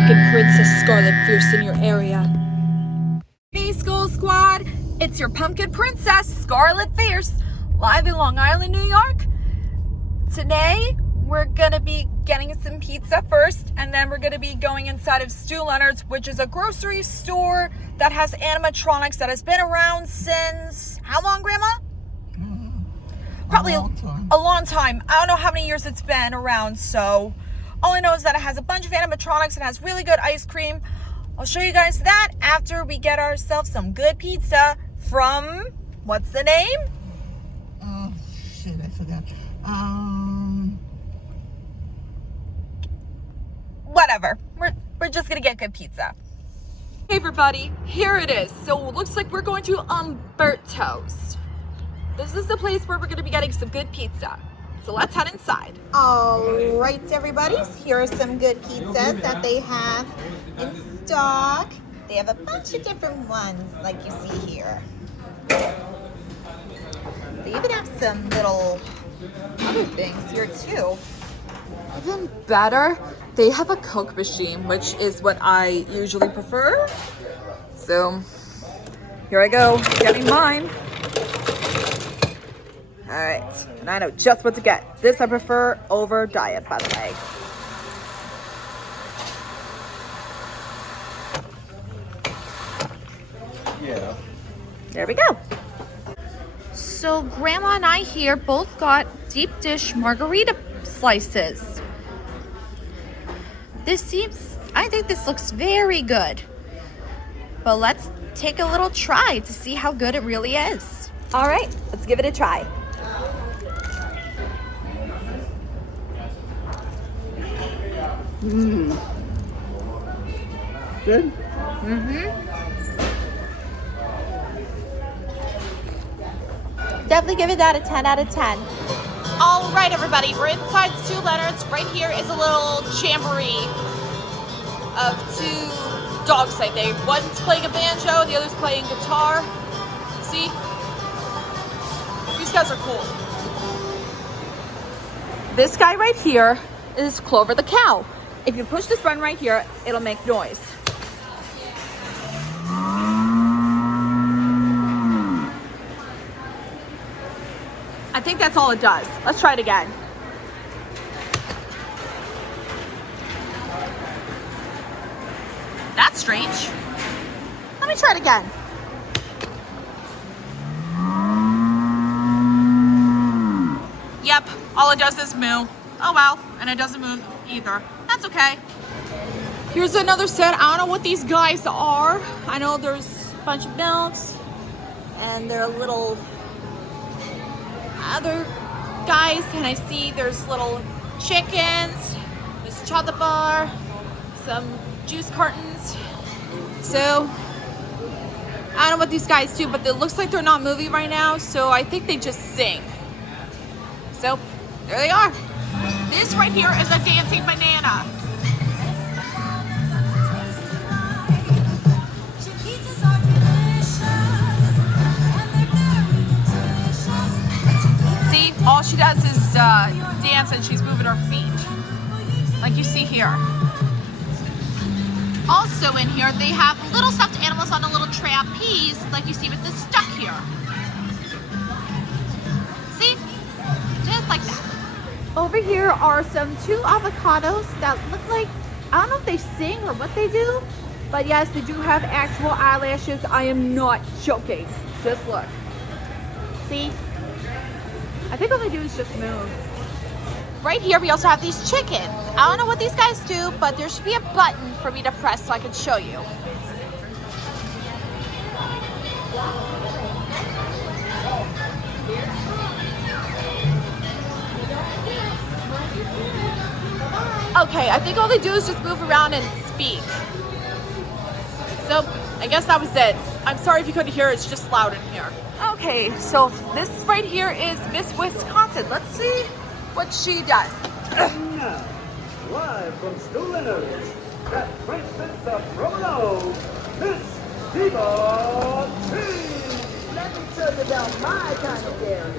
Pumpkin Princess Skarlet Fierce in your area. Hey Skull Squad, it's your Pumpkin Princess Skarlet Fierce, live in Long Island, New York. Today, we're gonna be getting some pizza first, and then we're gonna be going inside of Stu Leonard's, which is a grocery store that has animatronics that has been around since, how long, Grandma? Probably a long time. I don't know how many years it's been around, so all I know is that it has a bunch of animatronics and has really good ice cream. I'll show you guys that after we get ourselves some good pizza from, what's the name? Oh, shit, I forgot. Whatever. We're just gonna get good pizza. Hey everybody, here it is. So it looks like we're going to Umberto's. This is the place where we're gonna be getting some good pizza. So let's head inside. All right, everybody. Here are some good pizzas that they have in stock. They have a bunch of different ones, like you see here. They even have some little other things here too. Even better, they have a Coke machine, which is what I usually prefer. So here I go, getting mine. All right, and I know just what to get. This I prefer over diet, by the way. Yeah. There we go. So Grandma and I here both got deep dish margarita slices. I think this looks very good. But let's take a little try to see how good it really is. All right, let's give it a try. Good? Definitely give it that a 10 out of 10. All right, everybody, we're inside Stu Leonard's. Right here is a little jamboree of two dogs, I think. One's playing a banjo, the other's playing guitar. See? These guys are cool. This guy right here is Clover the cow. If you push this button right here, it'll make noise. I think that's all it does. Let's try it again. That's strange. Let me try it again. Yep, all it does is moo. Oh well, and it doesn't move either. That's okay. Here's another set. I don't know what these guys are. I know there's a bunch of milks and they're little other guys, and I see there's little chickens, there's a chocolate bar, some juice cartons. So I don't know what these guys do, but it looks like they're not moving right now, so I think they just sing. So there they are. This right here is a dancing banana. See, all she does is dance, and she's moving her feet, like you see here. Also in here, they have little stuffed animals on a little trapeze, like you see with this duck here. See? Just like that. Over here are two avocados that look like, I don't know if they sing or what they do, but yes, they do have actual eyelashes. I am not joking. Just look. See? I think all they do is just move. Right here, we also have these chickens. I don't know what these guys do, but there should be a button for me to press so I can show you. Okay, I think all they do is just move around and speak. So, I guess that was it. I'm sorry if you couldn't hear, it's just loud in here. Okay, so this right here is Miss Wisconsin. Let's see what she does. Now, live from Stu Leonard's, that princess of Provolone, Miss Diva T. Let me tell you about my kind of dairy.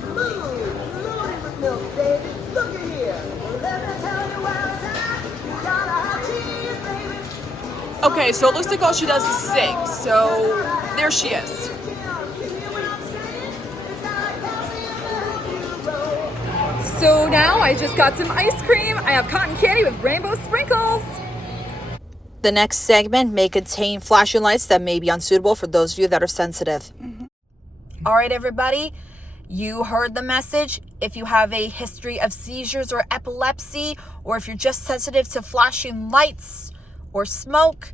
Smooth, loaded with milk, baby. Look at here. Let me tell you where it's at. You gotta have cheese, baby. Okay, so it looks like all she does is sing. So there she is. So now I just got some ice cream. I have cotton candy with rainbow sprinkles. The next segment may contain flashing lights that may be unsuitable for those of you that are sensitive. All right, everybody, you heard the message. If you have a history of seizures or epilepsy, or if you're just sensitive to flashing lights or smoke,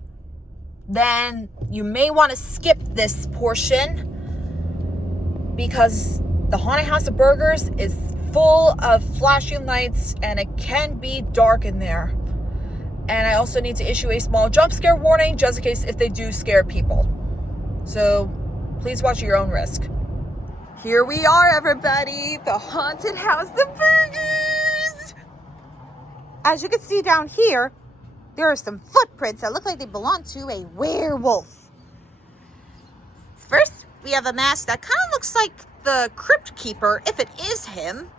then you may want to skip this portion because the Haunted House of Burgers is full of flashing lights and it can be dark in there. And I also need to issue a small jump scare warning just in case if they do scare people. So please watch at your own risk. Here we are, everybody, the Haunted House of Burgers. As you can see down here, there are some footprints that look like they belong to a werewolf. First, we have a mask that kind of looks like the Crypt Keeper, if it is him.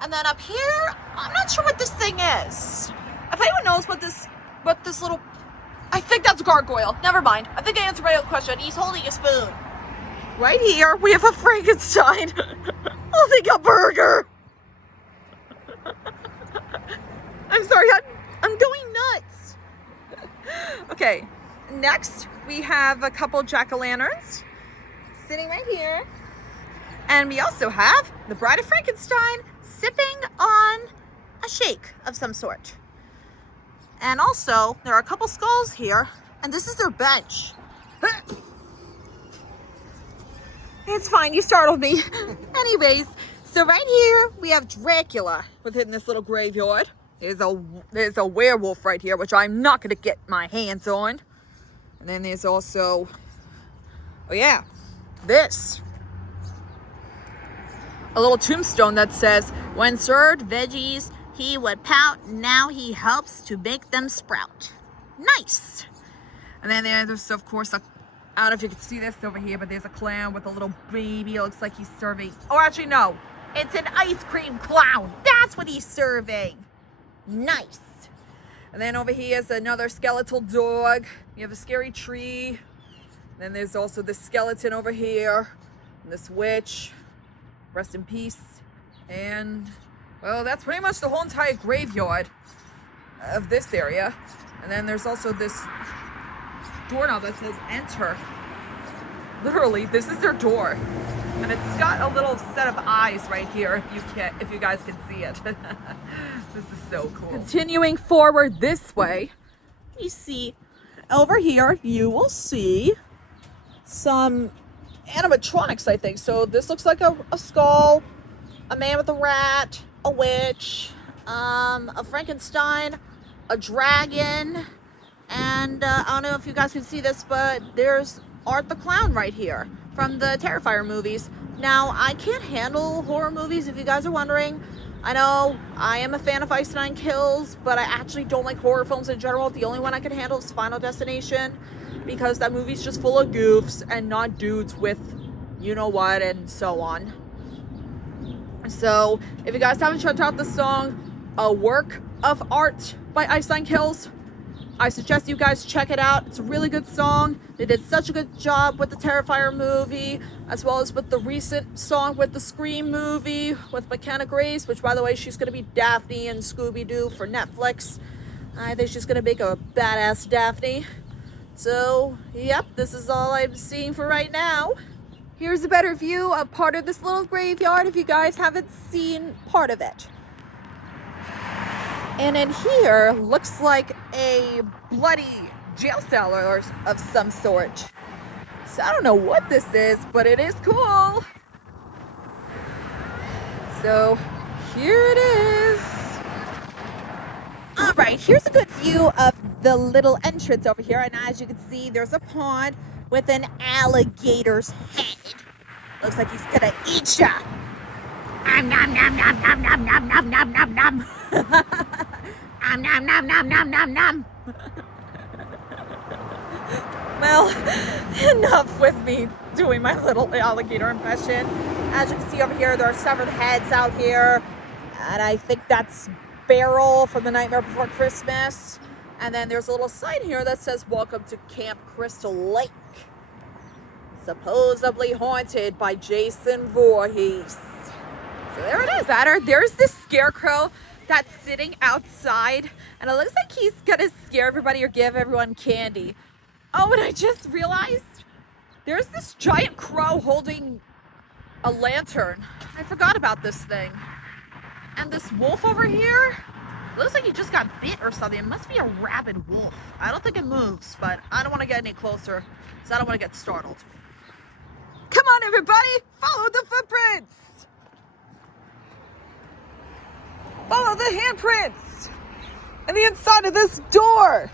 And then up here, I'm not sure what this thing is. If anyone knows what this little, I think that's a gargoyle. Never mind. I think I answered my own question. He's holding a spoon. Right here, we have a Frankenstein holding a burger. I'm sorry, I'm going nuts. Okay, next we have a couple jack-o'-lanterns sitting right here. And we also have the Bride of Frankenstein sipping on a shake of some sort. And also, there are a couple skulls here, and this is their bench. It's fine, you startled me. Anyways, so right here, we have Dracula within this little graveyard. There's a werewolf right here, which I'm not going to get my hands on. And then there's also, oh yeah, this. A little tombstone that says, when served veggies, he would pout, now he helps to make them sprout. Nice. And then there's, of course, I don't know if you can see this over here, but there's a clown with a little baby. It looks like he's serving, oh, actually, no. It's an ice cream clown. That's what he's serving. Nice. And then over here is another skeletal dog. You have a scary tree. And then there's also this skeleton over here. And this witch. Rest in peace. And, well, that's pretty much the whole entire graveyard of this area. And then there's also this doorknob that says enter. Literally, this is their door. And it's got a little set of eyes right here if you guys can see it. This is so cool. Continuing forward this way, You see, over here, you will see some animatronics, I think. So this looks like a skull, a man with a rat, a witch, a Frankenstein, a dragon, and I don't know if you guys can see this, but there's Art the Clown right here from the Terrifier movies. Now, I can't handle horror movies, if you guys are wondering. I know I am a fan of Ice Nine Kills, but I actually don't like horror films in general. The only one I can handle is Final Destination, because that movie's just full of goofs and not dudes with you know what and so on. So if you guys haven't checked out the song A Work of Art by Ice Nine Kills, I suggest you guys check it out. It's a really good song. They did such a good job with the Terrifier movie, as well as with the recent song with the Scream movie with McKenna Grace, which, by the way, she's going to be Daphne in Scooby-Doo for Netflix. I think she's going to make a badass Daphne. So, yep, this is all I'm seeing for right now. here's a better view of part of this little graveyard if you guys haven't seen part of it. And in here looks like a bloody jail cell or of some sort. So I don't know what this is, but it is cool. So here it is. All right, here's a good view of the little entrance over here. And as you can see, there's a pond with an alligator's head. Looks like he's gonna eat ya. Nom nom nom nom nom nom nom nom nom nom nom. Nom nom nom nom nom nom nom. Well, enough with me doing my little alligator impression. As you can see over here, there are severed heads out here. And I think that's Beryl from The Nightmare Before Christmas. And then there's a little sign here that says, welcome to Camp Crystal Lake. Supposedly haunted by Jason Voorhees. So there it is. There's this scarecrow that's sitting outside, and it looks like he's gonna scare everybody or give everyone candy. Oh, and I just realized there's this giant crow holding a lantern. I forgot about this thing. And this wolf over here, looks like he just got bit or something. It must be a rabid wolf. I don't think it moves, but I don't want to get any closer because I don't want to get startled. Come on, everybody, follow the footprints. Follow the handprints and the inside of this door.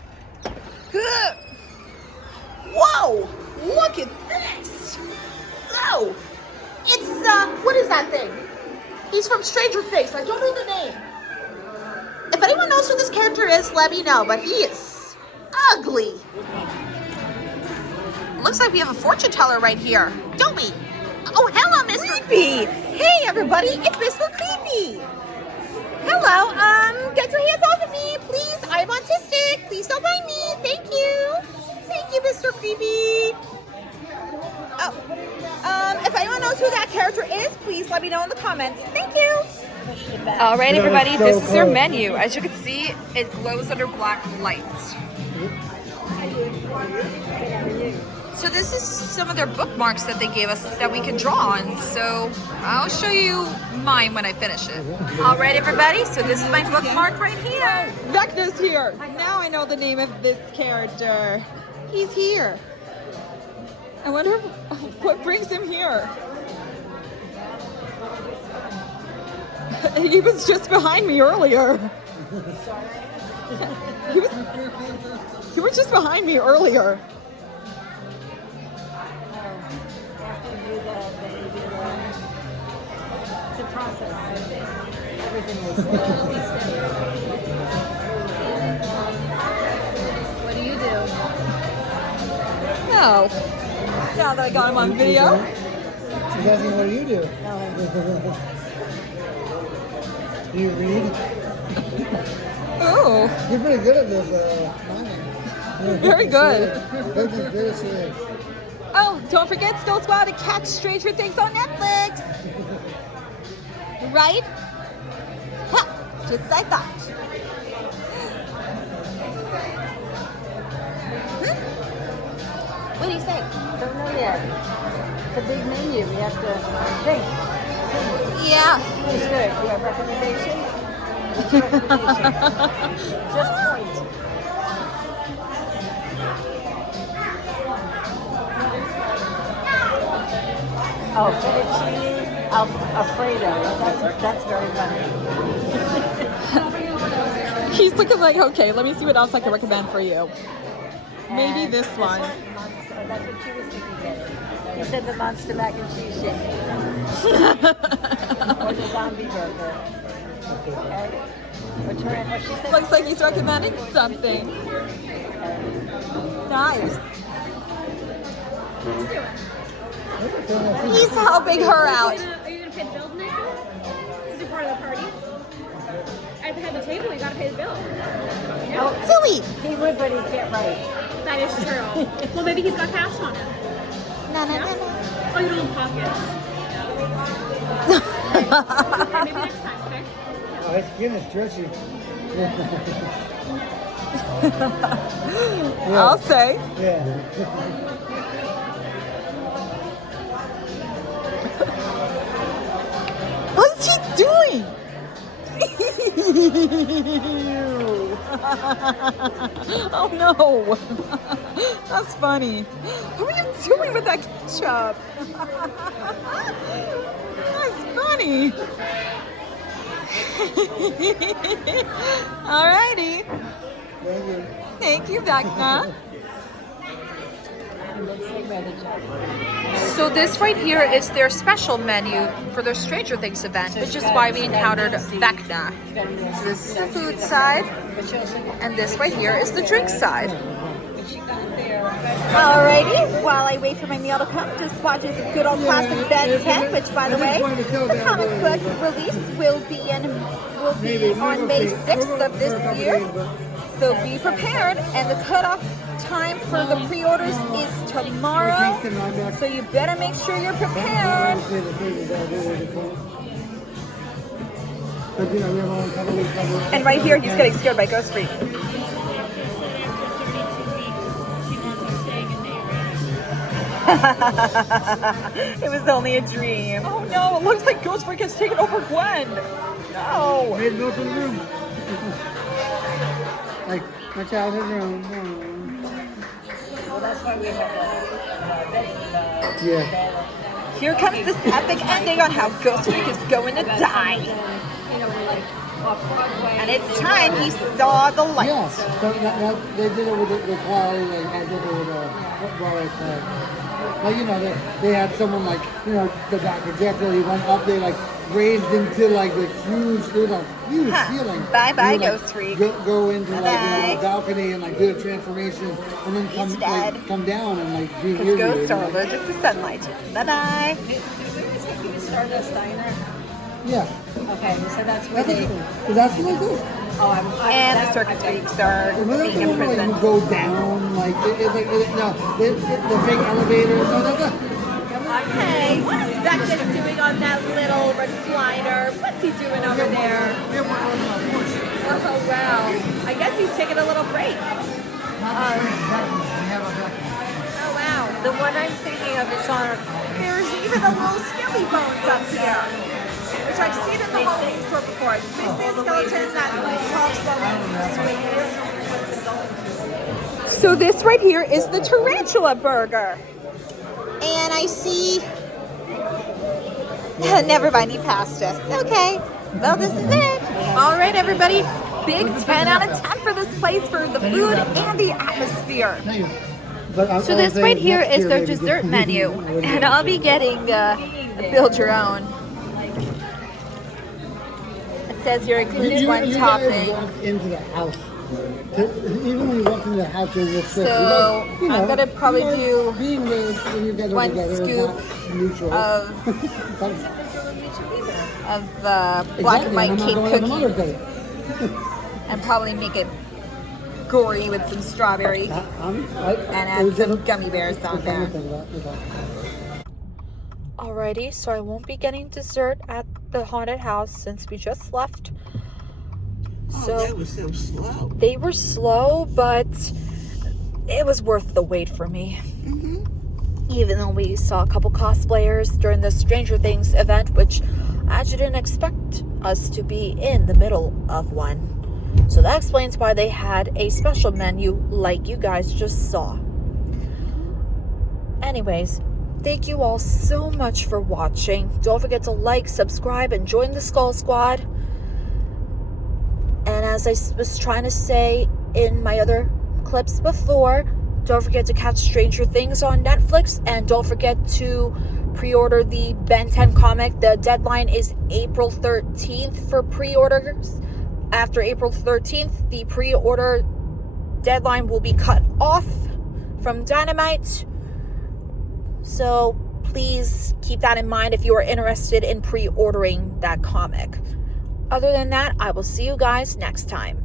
Whoa, look at this. Oh, it's, what is that thing? He's from Stranger Things. I don't know the name. If anyone knows who this character is, let me know, but he is ugly. Looks like we have a fortune teller right here, don't we? Oh, hello, Mr. Creepy. Hey, everybody, it's Mr. Creepy. Hello, get your hands off of me, please. I'm autistic. Please don't mind me. Thank you. Thank you, Mr. Creepy. Oh, if anyone knows who that character is, please let me know in the comments. Thank you. All right, everybody, this is their menu. As you can see, it glows under black lights. So this is some of their bookmarks that they gave us that we can draw on. So I'll show you mine when I finish it. All right, everybody, so this is my bookmark right here. Vecna's here. Now I know the name of this character. He's here. I wonder what brings him here. He was just behind me earlier. You were just behind me earlier. It's a process. Everything is. What do you do? No. Now that I got him on video. She's asking, what do you do? Do you read? Oh, You're pretty good at this, Mama. very good. That's as good as she is. Oh, don't forget, Skull Squad, to catch Stranger Things on Netflix. Right? Huh, just as I thought. What do you say? Don't know yet. It's a big menu. We have to think. Yeah. Who's good? Do you have recommendations? What's your recommendation? Just point. Oh, fettuccine Alfredo. That's very funny. He's looking like, okay, let me see what else I can recommend for you. Maybe And this one. That's what she was thinking getting. You said the monster mac and cheese shake. Or the zombie burger. Okay. What she said? Looks like he's recommending something. Nice. He's helping her out. Are you going to pay the bill tonight? Is it part of the party? At the head of the table, you got to pay the bill. Oh, Silly. he would, but he can't write. That is true. Well, maybe he's got cash on him. No. Oh, you don't have pockets. Okay, maybe next time, okay? Oh, his skin is stretchy. I'll say. Yeah. What is he doing? Oh no. That's funny. What are you doing with that ketchup? That's funny. Alrighty. Thank you, Vecna. So this right here is their special menu for their Stranger Things event, which is why we encountered Vecna. So this is the food side, and this right here is the drink side. Alrighty, while I wait for my meal to come, just watch this good old classic Ben 10, which by the way, the comic book release will be on May 6th of this year. So be prepared, and the cutoff time for the pre-orders is tomorrow. So you better make sure you're prepared. And right here, he's getting scared by Ghost Freak. It was only a dream. Oh no, it looks like Ghost Freak has taken over Gwen. No. Made no to the room. Like my childhood room. Well, that's why we have Yeah. Here comes this epic ending on how Ghost Freak is going to die. you know, we're like off Broadway. And it's time he saw the light. Yeah. So they did it with the quality, like I did it with football. Like, you know, they had someone like, you know, the back projector, he went up there, like, raised into, like, the huge ceiling. Bye-bye, You would, Ghost Freak. Go into, like, Bye-bye. the balcony and, like, do a transformation, and then He's dead. come down and, like, be Because near ghosts you. are allergic to sunlight. Bye-bye. Did we ever take you to Stardust Diner? Yeah. Okay, so that's where they. That's what I do. Oh, And the circus freaks are Well, that's being the one where, like, imprisoned. you go down, like, it's like, no, the fake elevator, no, that's not. Okay, what is Beckett doing on that little recliner? What's he doing over there? Oh wow, I guess he's taking a little break. Oh wow, the one I'm thinking of is on, there's even a little Skelly Bones up here, which I've seen in the Halloween store before. It's basically a skeleton that talks while swinging. So this right here is the tarantula burger. And I see... Never mind, he passed us. Okay, well, this is it. All right, everybody. Big 10 out of 10 for this place for the food and the atmosphere. So this right here is their dessert menu, and I'll be getting a build your own. It says here includes one topping. Walk into the house. Even when you walk into the house, you're just So I'm gonna probably do being raised when you guys are one together is scoop not neutral. of Exactly, black and white I'm not cake going on Mother's cookie, Day. and probably make it gory with some strawberry and add some gummy bears on there. Alrighty, so I won't be getting dessert at the haunted house since we just left. So that was so slow. they were slow, but it was worth the wait for me. Even though we saw a couple cosplayers during the Stranger Things event, which I actually didn't expect us to be in the middle of one. So that explains why they had a special menu like you guys just saw. Anyways, thank you all so much for watching. Don't forget to like, subscribe, and join the Skull Squad. And as I was trying to say in my other clips before, don't forget to catch Stranger Things on Netflix, and don't forget to pre-order the Ben 10 comic. The deadline is April 13th for pre-orders. After April 13th, the pre-order deadline will be cut off from Dynamite. So please keep that in mind if you are interested in pre-ordering that comic. Other than that, I will see you guys next time.